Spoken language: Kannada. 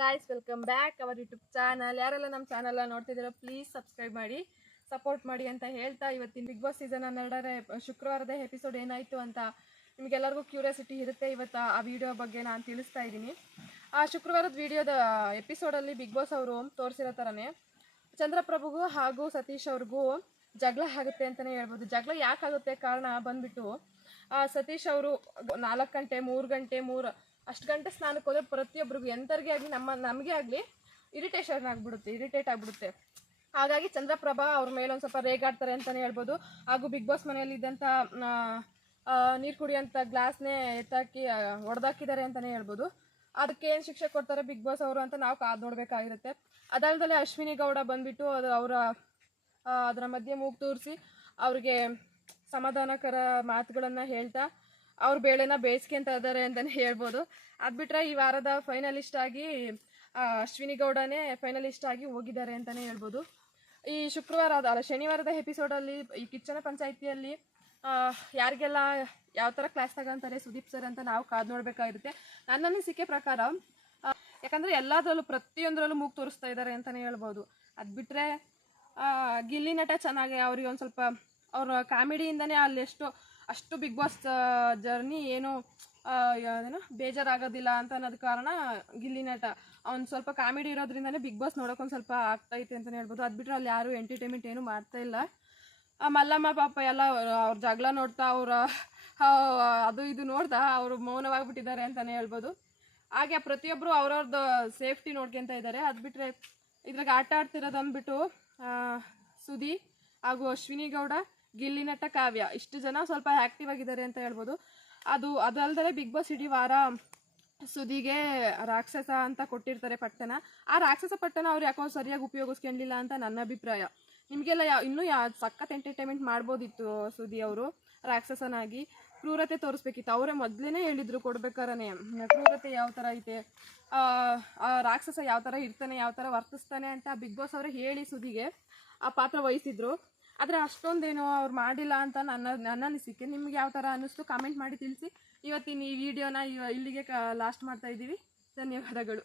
Guys welcome back our YouTube channel ಯಾರೆಲ್ಲ ನಮ್ಮ ಚಾನಲ್ ನೋಡ್ತಿದ್ದೀರೋ ಪ್ಲೀಸ್ ಸಬ್ಸ್ಕ್ರೈಬ್ ಮಾಡಿ ಸಪೋರ್ಟ್ ಮಾಡಿ ಅಂತ ಹೇಳ್ತಾ ಇವತ್ತಿನ ಬಿಗ್ ಬಾಸ್ ಸೀಸನ್ ಹನ್ನೆರಡರ ಶುಕ್ರವಾರದ ಎಪಿಸೋಡ್ ಏನಾಯಿತು ಅಂತ ನಿಮಗೆಲ್ಲರಿಗೂ ಕ್ಯೂರಿಯಾಸಿಟಿ ಇರುತ್ತೆ ಇವತ್ತು ಆ ವಿಡಿಯೋ ಬಗ್ಗೆ ನಾನು ತಿಳಿಸ್ತಾ ಇದ್ದೀನಿ. ಆ ಶುಕ್ರವಾರದ ವಿಡಿಯೋದ ಎಪಿಸೋಡಲ್ಲಿ ಬಿಗ್ ಬಾಸ್ ಅವರು ತೋರಿಸಿರೋ ಥರನೇ ಚಂದ್ರಪ್ರಭುಗೂ ಹಾಗೂ ಸತೀಶ್ ಅವ್ರಿಗೂ ಜಗಳ ಆಗುತ್ತೆ ಅಂತಲೇ ಹೇಳ್ಬೋದು. ಜಗಳ ಯಾಕಾಗುತ್ತೆ ಕಾರಣ ಬಂದ್ಬಿಟ್ಟು ಸತೀಶ್ ಅವರು ನಾಲ್ಕು ಗಂಟೆ, ಮೂರು ಗಂಟೆ, ಮೂರು ಅಷ್ಟು ಗಂಟೆ ಸ್ನಾನಕ್ಕೆ ಹೋದ್ರೆ ಪ್ರತಿಯೊಬ್ಬರಿಗೂ ಎಂಥರಿಗೆ ಆಗಲಿ, ನಮ್ಮ, ನಮಗೆ ಆಗಲಿ ಇರಿಟೇಷನ್ ಆಗಿಬಿಡುತ್ತೆ ಇರಿಟೇಟ್ ಆಗಿಬಿಡುತ್ತೆ. ಹಾಗಾಗಿ ಚಂದ್ರಪ್ರಭಾ ಅವ್ರ ಮೇಲೆ ಒಂದು ಸ್ವಲ್ಪ ರೇಗಾಡ್ತಾರೆ ಅಂತಲೇ ಹೇಳ್ಬೋದು. ಹಾಗೂ ಬಿಗ್ ಬಾಸ್ ಮನೆಯಲ್ಲಿದ್ದಂಥ ನೀರು ಕುಡಿಯೋಂಥ ಗ್ಲಾಸ್ನೇ ಎತ್ತಾಕಿ ಹೊಡೆದಾಕಿದ್ದಾರೆ ಅಂತಲೇ ಹೇಳ್ಬೋದು. ಅದಕ್ಕೆ ಏನು ಶಿಕ್ಷೆ ಕೊಡ್ತಾರೆ ಬಿಗ್ ಬಾಸ್ ಅವರು ಅಂತ ನಾವು ಕಾದು ನೋಡಬೇಕಾಗಿರುತ್ತೆ. ಅದಲ್ಲದೆ ಅಶ್ವಿನಿ ಗೌಡ ಬಂದ್ಬಿಟ್ಟು ಅದು ಅವರ ಅದರ ಮಧ್ಯೆ ಮೂಗು ತೋರಿಸಿ ಅವ್ರಿಗೆ ಸಮಾಧಾನಕರ ಮಾತುಗಳನ್ನು ಹೇಳ್ತಾ ಅವ್ರ ಬೇಳೆನ ಬೇಯಿಸ್ಕೊಂತ ಇದ್ದಾರೆ ಅಂತಲೇ ಹೇಳ್ಬೋದು. ಅದು ಬಿಟ್ಟರೆ ಈ ವಾರದ ಫೈನಲಿಸ್ಟ್ ಆಗಿ ಅಶ್ವಿನಿ ಗೌಡನೇ ಫೈನಲಿಸ್ಟ್ ಆಗಿ ಹೋಗಿದ್ದಾರೆ ಅಂತಲೇ ಹೇಳ್ಬೋದು. ಈ ಶುಕ್ರವಾರ, ಅಲ್ಲ, ಶನಿವಾರದ ಎಪಿಸೋಡಲ್ಲಿ ಈ ಕಿಚ್ಚನ ಪಂಚಾಯಿತಿಯಲ್ಲಿ ಯಾರಿಗೆಲ್ಲ ಯಾವ ಥರ ಕ್ಲಾಸ್ ತಗೊಂತಾರೆ ಸುದೀಪ್ ಸರ್ ಅಂತ ನಾವು ಕಾದು ನೋಡಬೇಕಾಗಿರುತ್ತೆ. ನನ್ನ ಅನಿಸಿಕೆ ಪ್ರಕಾರ ಯಾಕಂದರೆ ಎಲ್ಲದರಲ್ಲೂ ಪ್ರತಿಯೊಂದರಲ್ಲೂ ಮೂಗು ತೋರಿಸ್ತಾ ಇದ್ದಾರೆ ಅಂತಲೇ ಹೇಳ್ಬೋದು. ಅದು ಬಿಟ್ಟರೆ ಗಿಲ್ಲಿ ನಟ ಚೆನ್ನಾಗಿ ಅವ್ರಿಗೆ ಒಂದು ಸ್ವಲ್ಪ, ಅವ್ರ ಕಾಮಿಡಿಯಿಂದನೇ ಅಲ್ಲಿ ಎಷ್ಟು ಅಷ್ಟು ಬಿಗ್ ಬಾಸ್ ಜರ್ನಿ ಏನು ಏನೋ ಬೇಜಾರಾಗೋದಿಲ್ಲ ಅಂತ ಅನ್ನೋದು ಕಾರಣ ಗಿಲ್ಲಿ ನಟ. ಅವ್ನು ಸ್ವಲ್ಪ ಕಾಮಿಡಿ ಇರೋದ್ರಿಂದಲೇ ಬಿಗ್ ಬಾಸ್ ನೋಡೋಕೆ ಒಂದು ಸ್ವಲ್ಪ ಆಗ್ತೈತೆ ಅಂತಲೇ ಹೇಳ್ಬೋದು. ಅದು ಬಿಟ್ಟರೆ ಅಲ್ಲಿ ಯಾರು ಎಂಟರ್ಟೈನ್ಮೆಂಟ್ ಏನು ಮಾಡ್ತಾ ಇಲ್ಲ. ಮಲ್ಲಮ್ಮ ಪಾಪ ಎಲ್ಲ ಅವ್ರ ಜಗಳ ನೋಡ್ತಾ ಅವರ ಅದು ಇದು ನೋಡ್ತಾ ಅವರು ಮೌನವಾಗಿಬಿಟ್ಟಿದ್ದಾರೆ ಅಂತಲೇ ಹೇಳ್ಬೋದು. ಹಾಗೆ ಪ್ರತಿಯೊಬ್ಬರು ಅವ್ರವ್ರದ್ದು ಸೇಫ್ಟಿ ನೋಡ್ಕೊಂತ ಇದ್ದಾರೆ. ಅದು ಬಿಟ್ಟರೆ ಇದ್ರಾಗ ಆಟ ಆಡ್ತಿರೋದು ಅಂದ್ಬಿಟ್ಟು ಸುದಿ ಹಾಗೂ ಅಶ್ವಿನಿ ಗೌಡ. ಗಿಲ್ಲಿ ನಟ ಕಾವ್ಯ. ಇಷ್ಟು ಜನ ಸ್ವಲ್ಪ ಆ್ಯಕ್ಟಿವ್ ಆಗಿದ್ದಾರೆ ಅಂತ ಹೇಳ್ಬೋದು. ಅದು ಅದಲ್ಲದೆ ಬಿಗ್ ಬಾಸ್ ಇಡೀ ವಾರ ಸುದಿಗೆ ರಾಕ್ಷಸ ಅಂತ ಕೊಟ್ಟಿರ್ತಾರೆ ಪಟ್ಟಣ. ಆ ರಾಕ್ಷಸ ಪಟ್ಟಣ ಅವ್ರು ಯಾಕೋ ಸರಿಯಾಗಿ ಉಪಯೋಗಿಸ್ಕೊಂಡಿಲ್ಲ ಅಂತ ನನ್ನ ಅಭಿಪ್ರಾಯ. ನಿಮಗೆಲ್ಲ ಯಾವ ಇನ್ನೂ ಯಾ, ಸಖತ್ ಎಂಟರ್ಟೈನ್ಮೆಂಟ್ ಮಾಡ್ಬೋದಿತ್ತು ಸುದಿ ಅವರು, ರಾಕ್ಷಸನಾಗಿ. ಕ್ರೂರತೆ ತೋರಿಸ್ಬೇಕಿತ್ತು. ಅವರೇ ಮೊದಲೇ ಹೇಳಿದ್ರು ಕೊಡ್ಬೇಕಾರನೆ. ಕ್ರೂರತೆ ಯಾವ ಥರ ಐತೆ? ರಾಕ್ಷಸ ಯಾವ ಥರ ಇರ್ತಾನೆ, ಯಾವ ಥರ ವರ್ತಿಸ್ತಾನೆ ಅಂತ ಬಿಗ್ ಬಾಸ್ ಅವರೇ ಹೇಳಿ ಸುದಿಗೆ ಆ ಪಾತ್ರ ವಹಿಸಿದ್ರು. ಆದರೆ ಅಷ್ಟೊಂದೇನು ಅವ್ರು ಮಾಡಿಲ್ಲ ಅಂತ ನನ್ನ ನನ್ನ ಅನಿಸಿಕೆ ನಿಮ್ಗೆ ಯಾವ ಥರ ಅನ್ನಿಸ್ತು? ಕಾಮೆಂಟ್ ಮಾಡಿ ತಿಳಿಸಿ. ಇವತ್ತಿನ ಈ ವಿಡಿಯೋನ ಇಲ್ಲಿಗೆ ಲಾಸ್ಟ್ ಮಾಡ್ತಾ ಇದ್ದೀವಿ. ಧನ್ಯವಾದಗಳು.